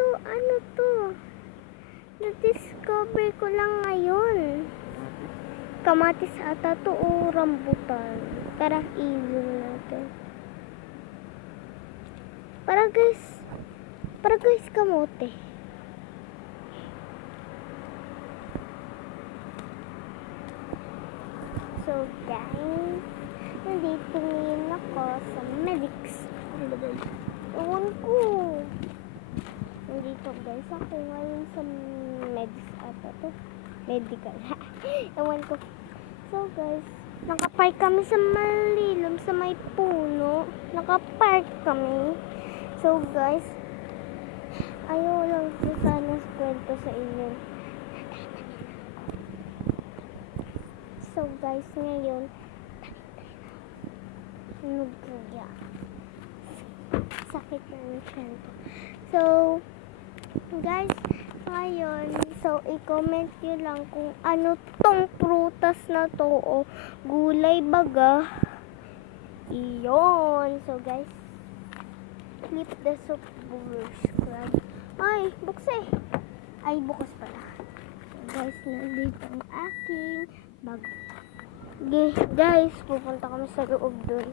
to? Ano to? Na-discover ko lang ngayon. Kamatis ata to o rambutan. Tara, i-zoom natin. Para guys kamote. So guys, nandito ngayon ako sa Medix. Ano ba guys? Ewan ko. Nandito guys ako ngayon sa Medix ata to. Medical. Ewan ko. So guys, nakapark kami sa malilim sa may puno. Nakapark kami. So guys, ayaw lang sa sana kwento sa inyo. So guys, ngayon nagkuya. Sakit na yung tiyan ko. So guys, ngayon, so i-comment nyo lang kung ano tong prutas na to o gulay baga. Iyon. So guys, clip the subscribe. Ay, bukse. Ay, bukas pala. So guys, nandito ang aking bag. Guys, pupunta kami sa loob dun.